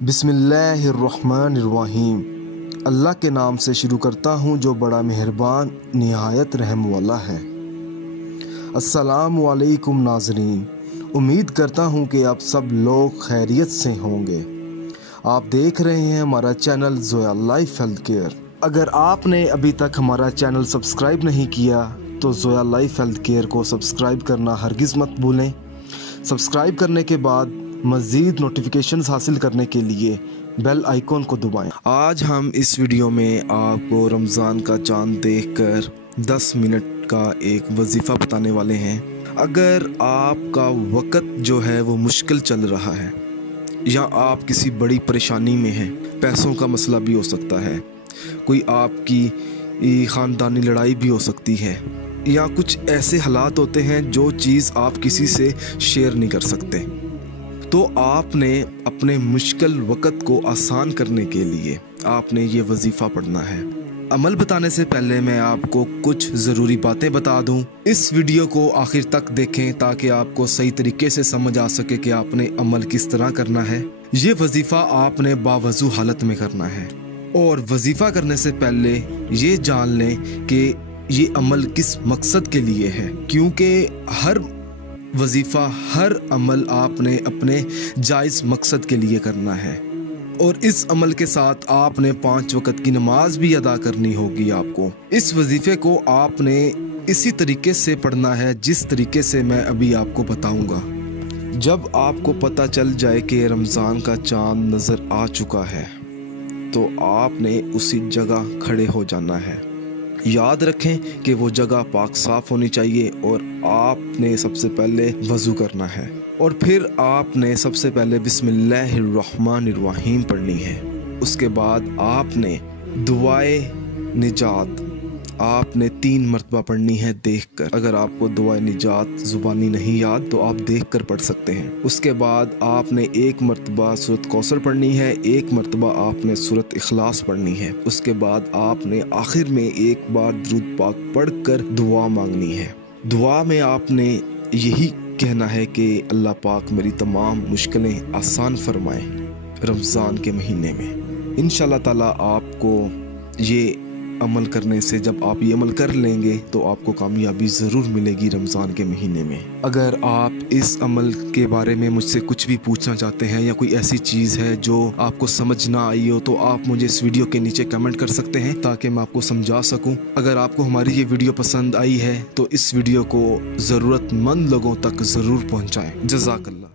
बिस्मिल्लाहिर्रहमानिर्रहीम। अल्लाह के नाम से शुरू करता हूँ जो बड़ा मेहरबान निहायत रहम वाला है। अस्सलामु अलैकुम नाज़रीन, उम्मीद करता हूँ कि आप सब लोग खैरियत से होंगे। आप देख रहे हैं हमारा channel Zoya life health care. अगर आपने अभी तक हमारा चैनल सब्सक्राइब नहीं किया तो ज़ोया लाइफ हेल्थ केयर को सब्सक्राइब करना हरगिज़ मत भूलें। सब्सक्राइब करने के बाद मज़ीद नोटिफिकेशंस हासिल करने के लिए बेल आइकॉन को दबाएं। आज हम इस वीडियो में आपको रमज़ान का चांद देखकर 10 मिनट का एक वजीफ़ा बताने वाले हैं। अगर आपका वक़्त जो है वो मुश्किल चल रहा है या आप किसी बड़ी परेशानी में हैं, पैसों का मसला भी हो सकता है, कोई आपकी ख़ानदानी लड़ाई भी हो सकती है, या कुछ ऐसे हालात होते हैं जो चीज़ आप किसी से शेयर नहीं कर सकते, तो आपने अपने मुश्किल वक़्त को आसान करने के लिए आपने ये वजीफ़ा पढ़ना है। अमल बताने से पहले मैं आपको कुछ ज़रूरी बातें बता दूं। इस वीडियो को आखिर तक देखें ताकि आपको सही तरीके से समझ आ सके कि आपने अमल किस तरह करना है। ये वजीफ़ा आपने बावजू हालत में करना है और वजीफ़ा करने से पहले ये जान लें कि ये अमल किस मकसद के लिए है, क्योंकि हर वजीफ़ा, हर अमल आपने अपने जायज़ मकसद के लिए करना है और इस अमल के साथ आपने 5 वक़्त की नमाज भी अदा करनी होगी। आपको इस वजीफ़े को आपने इसी तरीके से पढ़ना है जिस तरीके से मैं अभी आपको बताऊंगा। जब आपको पता चल जाए कि रमज़ान का चाँद नज़र आ चुका है तो आपने उसी जगह खड़े हो जाना है। याद रखें कि वो जगह पाक साफ़ होनी चाहिए और आपने सबसे पहले वज़ू करना है और फिर आपने सबसे पहले बिस्मिल्लाहिर्रहमानिर्रहीम पढ़नी है। उसके बाद आपने दुआए निजात आपने 3 मरतबा पढ़नी है देखकर। अगर आपको दुआए निजात ज़ुबानी नहीं याद तो आप देखकर पढ़ सकते हैं। उसके बाद आपने 1 मरतबा सूरत कौसर पढ़नी है, 1 मरतबा आपने सूरत इखलास पढ़नी है। उसके बाद आपने आखिर में एक बार दुरूद पाक पढ़कर दुआ मांगनी है। दुआ में आपने यही कहना है कि अल्लाह पाक मेरी तमाम मुश्किलें आसान फरमाएं रमज़ान के महीने में। इंशाअल्लाह ताला आपको ये अमल करने से, जब आप ये अमल कर लेंगे तो आपको कामयाबी ज़रूर मिलेगी रमज़ान के महीने में। अगर आप इस अमल के बारे में मुझसे कुछ भी पूछना चाहते हैं या कोई ऐसी चीज़ है जो आपको समझ ना आई हो तो आप मुझे इस वीडियो के नीचे कमेंट कर सकते हैं ताकि मैं आपको समझा सकूं। अगर आपको हमारी ये वीडियो पसंद आई है तो इस वीडियो को ज़रूरतमंद लोगों तक ज़रूर पहुँचाएँ। जज़ाकल्लाह।